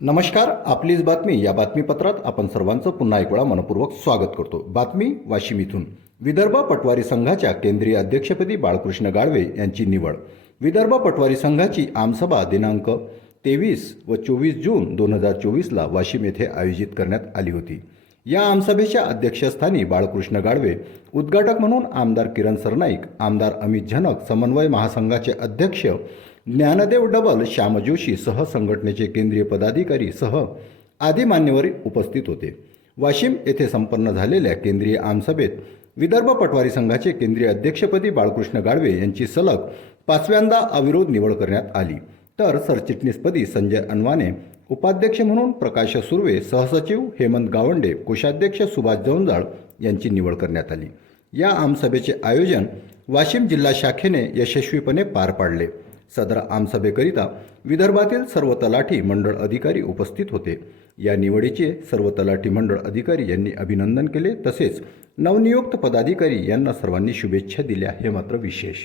नमस्कार आपलीच बातमी. या बातमीपत्रात आपण सर्वांचं पुन्हा एक वेळा मनपूर्वक स्वागत करतो. बातमी वाशिम इथून. विदर्भ पटवारी संघाच्या केंद्रीय अध्यक्षपदी बाळकृष्ण गाडवे यांची निवड. विदर्भ पटवारी संघाची आमसभा दिनांक तेवीस व चोवीस जून दोन हजार चोवीसला वाशिम येथे आयोजित करण्यात आली होती. या आमसभेच्या अध्यक्षस्थानी बाळकृष्ण गाडवे उद्घाटक म्हणून आमदार किरण सरनाईक आमदार अमित झनक समन्वय महासंघाचे अध्यक्ष ज्ञानदेव डबल श्याम जोशी सह संघटनेचे केंद्रीय पदाधिकारी सह आदी मान्यवर उपस्थित होते. वाशिम येथे संपन्न झालेल्या केंद्रीय आमसभेत विदर्भ पटवारी संघाचे केंद्रीय अध्यक्षपदी बाळकृष्ण गाडवे यांची सलग पाचव्यांदा अविरोध निवड करण्यात आली. तर सरचिटणीसपदी संजय अनवाने उपाध्यक्ष म्हणून प्रकाश सुर्वे सहसचिव हेमंत गावंडे कोषाध्यक्ष सुभाष जवंजाळ यांची निवड करण्यात आली. या आमसभेचे आयोजन वाशिम जिल्हा शाखेने यशस्वीपणे पार पाडले. सदर आमसभेकरिता विदर्भातील सर्व तलाठी मंडळ अधिकारी उपस्थित होते. या निवडीचे सर्व तलाठी मंडळ अधिकारी यांनी अभिनंदन केले. तसेच नवनियुक्त पदाधिकारी यांना सर्वांनी शुभेच्छा दिल्या. हे मात्र विशेष.